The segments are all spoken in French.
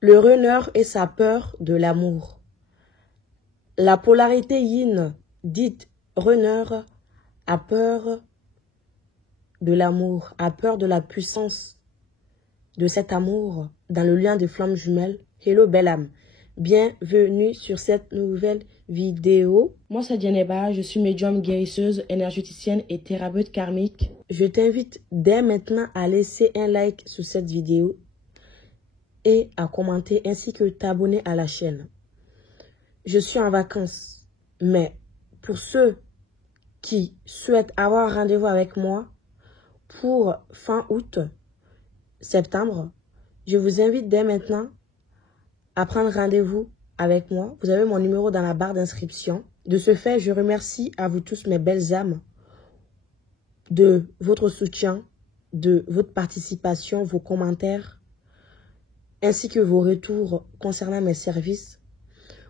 Le runner et sa peur de l'amour. La polarité yin, dite runner, a peur de l'amour, a peur de la puissance de cet amour dans le lien des flammes jumelles. Hello belle âme, bienvenue sur cette nouvelle vidéo. Moi c'est Djeneba, je suis médium guérisseuse, énergéticienne et thérapeute karmique. Je t'invite dès maintenant à laisser un like sur cette vidéo et à commenter ainsi que t'abonner à la chaîne. Je suis en vacances, mais pour ceux qui souhaitent avoir rendez-vous avec moi pour fin août, septembre, je vous invite dès maintenant à prendre rendez-vous avec moi. Vous avez mon numéro dans la barre d'inscription. De ce fait, je remercie à vous tous mes belles âmes de votre soutien, de votre participation, vos commentaires, ainsi que vos retours concernant mes services.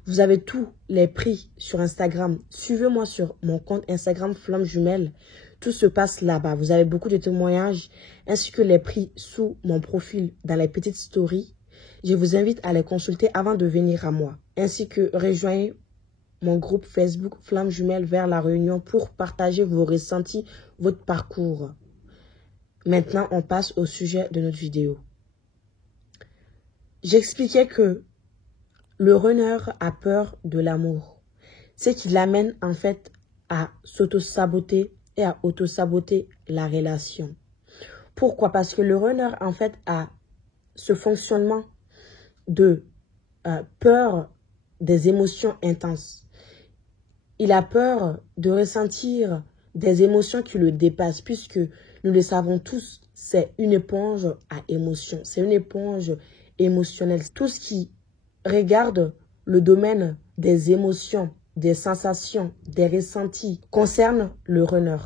Vous avez tous les prix sur Instagram. Suivez-moi sur mon compte Instagram Flamme Jumelle. Tout se passe là-bas. Vous avez beaucoup de témoignages ainsi que les prix sous mon profil dans les petites stories. Je vous invite à les consulter avant de venir à moi. Ainsi que rejoignez mon groupe Facebook Flamme Jumelle vers la Réunion pour partager vos ressentis, votre parcours. Maintenant, on passe au sujet de notre vidéo. J'expliquais que le runner a peur de l'amour. C'est qui l'amène en fait à s'auto-saboter et à auto-saboter la relation. Pourquoi? Parce que le runner en fait a ce fonctionnement de peur des émotions intenses. Il a peur de ressentir des émotions qui le dépassent puisque nous le savons tous, c'est une éponge à émotions. C'est une éponge émotionnelle. Tout ce qui regarde le domaine des émotions, des sensations, des ressentis concerne le runner.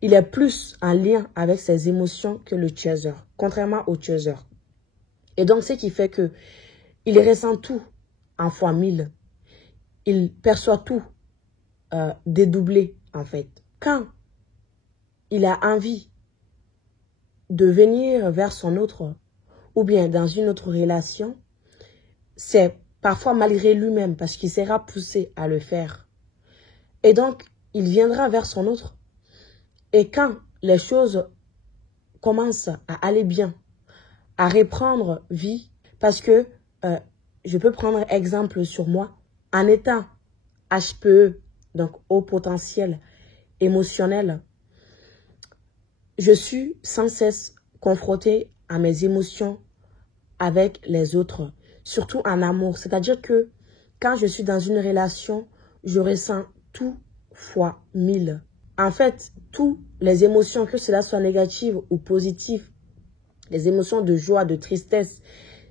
Il est plus en lien avec ses émotions que le chaser, contrairement au chaser. Et donc, ce qui fait que il ressent tout en fois 1000. Il perçoit tout dédoublé, en fait. Quand il a envie de venir vers son autre, ou bien dans une autre relation, c'est parfois malgré lui-même, parce qu'il sera poussé à le faire. Et donc, il viendra vers son autre. Et quand les choses commencent à aller bien, à reprendre vie, parce que je peux prendre exemple sur moi, en étant HPE, donc haut potentiel émotionnel, je suis sans cesse confrontée à mes émotions avec les autres, surtout en amour. C'est-à-dire que quand je suis dans une relation, je ressens tout fois 1000. En fait, toutes les émotions, que cela soit négative ou positive, les émotions de joie, de tristesse,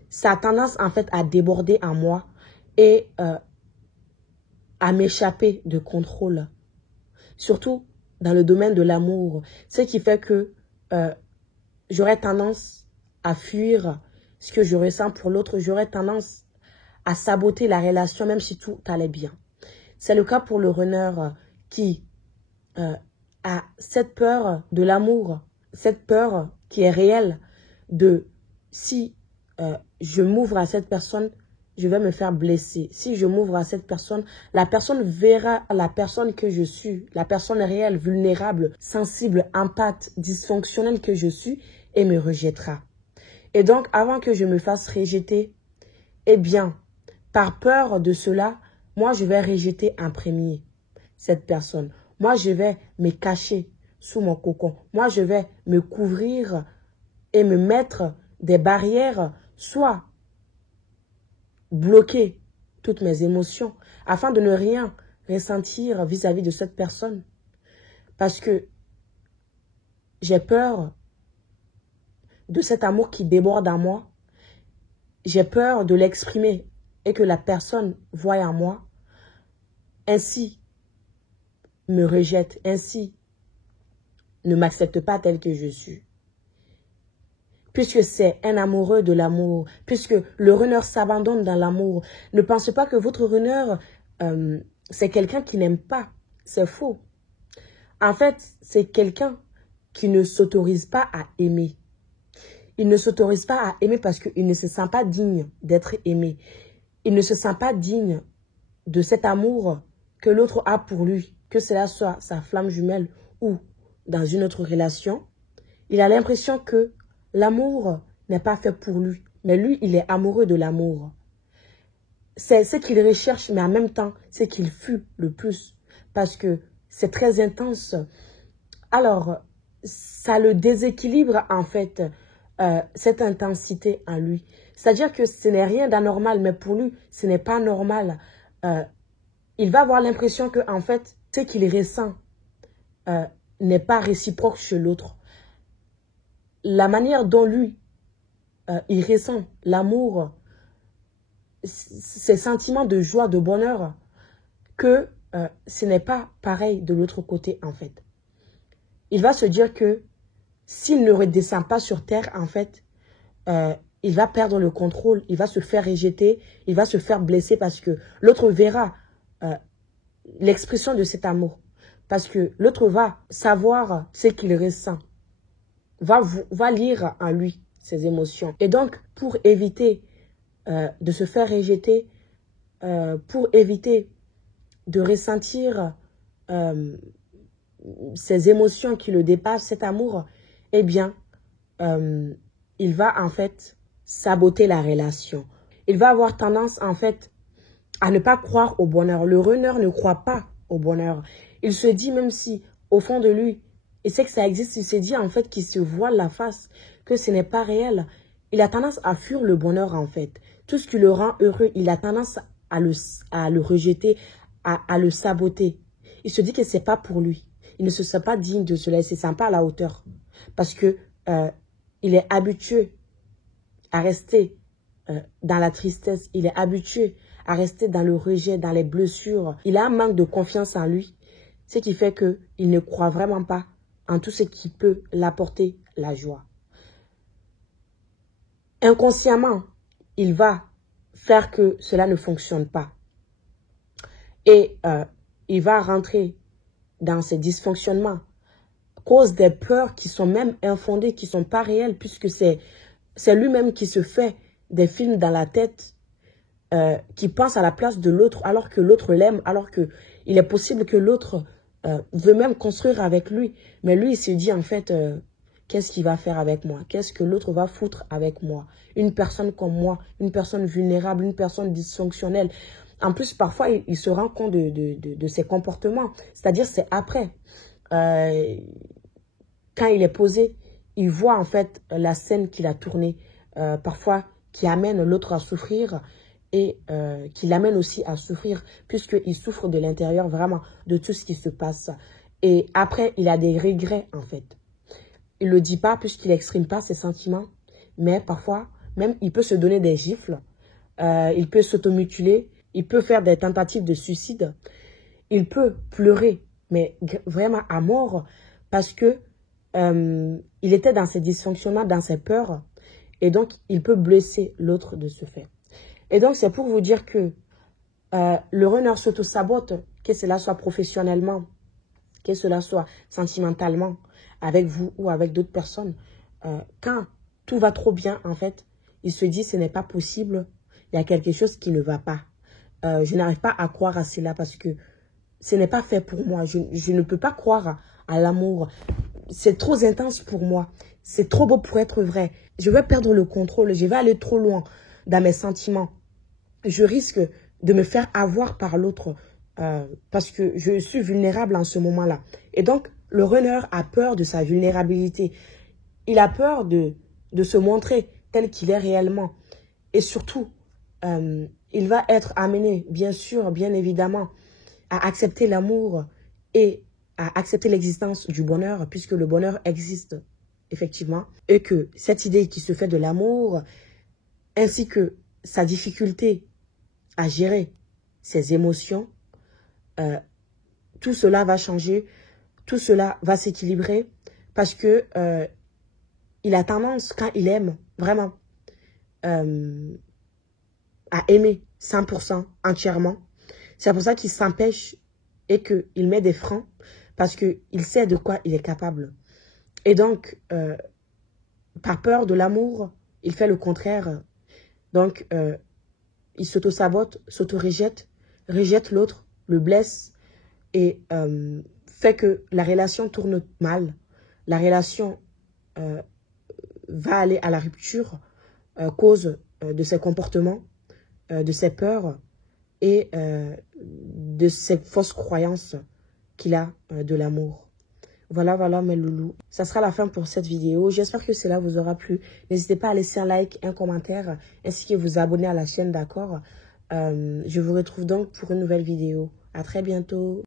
ça a tendance en fait à déborder en moi et à m'échapper de contrôle. Surtout dans le domaine de l'amour. Ce qui fait que j'aurais tendance à fuir ce que je ressens pour l'autre. J'aurais tendance à saboter la relation même si tout allait bien. C'est le cas pour le runner qui a cette peur de l'amour, cette peur qui est réelle de si je m'ouvre à cette personne, je vais me faire blesser. Si je m'ouvre à cette personne, la personne verra la personne que je suis, la personne réelle, vulnérable, sensible, empathique, dysfonctionnelle que je suis et me rejettera. Et donc, avant que je me fasse rejeter, eh bien, par peur de cela, moi, je vais rejeter en premier cette personne. Moi, je vais me cacher sous mon cocon. Moi, je vais me couvrir et me mettre des barrières, soit bloquer toutes mes émotions afin de ne rien ressentir vis-à-vis de cette personne. Parce que j'ai peur de cet amour qui déborde en moi. J'ai peur de l'exprimer et que la personne voie en moi, ainsi me rejette, ainsi ne m'accepte pas tel que je suis. Puisque c'est un amoureux de l'amour, puisque le runner s'abandonne dans l'amour. Ne pensez pas que votre runner, c'est quelqu'un qui n'aime pas. C'est faux. En fait, c'est quelqu'un qui ne s'autorise pas à aimer. il ne s'autorise pas à aimer parce qu'il ne se sent pas digne d'être aimé. Il ne se sent pas digne de cet amour que l'autre a pour lui, que cela soit sa flamme jumelle ou dans une autre relation. Il a l'impression que l'amour n'est pas fait pour lui, mais lui, il est amoureux de l'amour. C'est ce qu'il recherche, mais en même temps, c'est qu'il fuit le plus, parce que c'est très intense. Alors, ça le déséquilibre, en fait, cette intensité en lui. C'est-à-dire que ce n'est rien d'anormal, mais pour lui, ce n'est pas normal. Il va avoir l'impression que, en fait, ce qu'il ressent n'est pas réciproque chez l'autre. La manière dont lui, il ressent l'amour, ces sentiments de joie, de bonheur, que ce n'est pas pareil de l'autre côté, en fait. Il va se dire que s'il ne redescend pas sur terre, en fait, il va perdre le contrôle, il va se faire rejeter, il va se faire blesser parce que l'autre verra l'expression de cet amour. Parce que l'autre va savoir ce qu'il ressent, va lire en lui ses émotions. Et donc, pour éviter de se faire rejeter, pour éviter de ressentir ces émotions qui le dépassent, cet amour, eh bien, il va en fait saboter la relation. Il va avoir tendance en fait à ne pas croire au bonheur. Le runner ne croit pas au bonheur. Il se dit, même si au fond de lui, il sait que ça existe, il se dit en fait qu'il se voile la face, que ce n'est pas réel. Il a tendance à fuir le bonheur en fait. Tout ce qui le rend heureux, il a tendance à le rejeter, à le saboter. Il se dit que ce n'est pas pour lui. Il ne se sent pas digne de cela, il ne se sent pas à la hauteur. Parce que il est habitué à rester dans la tristesse, il est habitué à rester dans le rejet, dans les blessures. Il a un manque de confiance en lui, ce qui fait qu'il ne croit vraiment pas en tout ce qui peut l'apporter la joie. Inconsciemment, il va faire que cela ne fonctionne pas. Et il va rentrer dans ces dysfonctionnements à cause des peurs qui sont même infondées, qui ne sont pas réelles, puisque c'est lui-même qui se fait des films dans la tête, qui pense à la place de l'autre, alors que l'autre l'aime, alors qu'il est possible que l'autre veut même construire avec lui. Mais lui, il se dit en fait, qu'est-ce qu'il va faire avec moi? Qu'est-ce que l'autre va foutre avec moi? Une personne comme moi, une personne vulnérable, une personne dysfonctionnelle. En plus, parfois, il se rend compte de ses comportements. C'est-à-dire, c'est après. Quand il est posé, il voit en fait la scène qu'il a tournée, parfois qui amène l'autre à souffrir et qui l'amène aussi à souffrir, puisqu'il souffre de l'intérieur vraiment de tout ce qui se passe. Et après, il a des regrets en fait. Il ne le dit pas puisqu'il n'exprime pas ses sentiments, mais parfois, même il peut se donner des gifles, il peut s'automutiler, il peut faire des tentatives de suicide, il peut pleurer, mais vraiment à mort, parce que il était dans ses dysfonctionnements, dans ses peurs, et donc il peut blesser l'autre de ce fait. Et donc c'est pour vous dire que le runner s'auto-sabote, que cela soit professionnellement, que cela soit sentimentalement, avec vous ou avec d'autres personnes. Quand tout va trop bien, en fait, il se dit ce n'est pas possible, il y a quelque chose qui ne va pas. Je n'arrive pas à croire à cela parce que ce n'est pas fait pour moi. Je ne peux pas croire à l'amour. C'est trop intense pour moi. C'est trop beau pour être vrai. Je vais perdre le contrôle. Je vais aller trop loin dans mes sentiments. Je risque de me faire avoir par l'autre parce que je suis vulnérable en ce moment-là. Et donc, le runner a peur de sa vulnérabilité. Il a peur de se montrer tel qu'il est réellement. Et surtout, il va être amené, bien sûr, bien évidemment, à accepter l'amour et à accepter l'existence du bonheur, puisque le bonheur existe, effectivement, et que cette idée qui se fait de l'amour, ainsi que sa difficulté à gérer ses émotions, tout cela va changer, tout cela va s'équilibrer, parce que il a tendance, quand il aime, vraiment, à aimer 100%, entièrement. C'est pour ça qu'il s'empêche et qu'il met des freins parce qu'il sait de quoi il est capable. Et donc, par peur de l'amour, il fait le contraire. Donc, il s'auto-sabote, s'auto-rejette, rejette l'autre, le blesse et fait que la relation tourne mal. La relation va aller à la rupture cause de ses comportements, de ses peurs et de ses fausses croyances qu'il a de l'amour. Voilà, voilà mes loulous. Ça sera la fin pour cette vidéo. J'espère que cela vous aura plu. N'hésitez pas à laisser un like, un commentaire, ainsi que vous abonner à la chaîne, d'accord? Je vous retrouve donc pour une nouvelle vidéo. À très bientôt.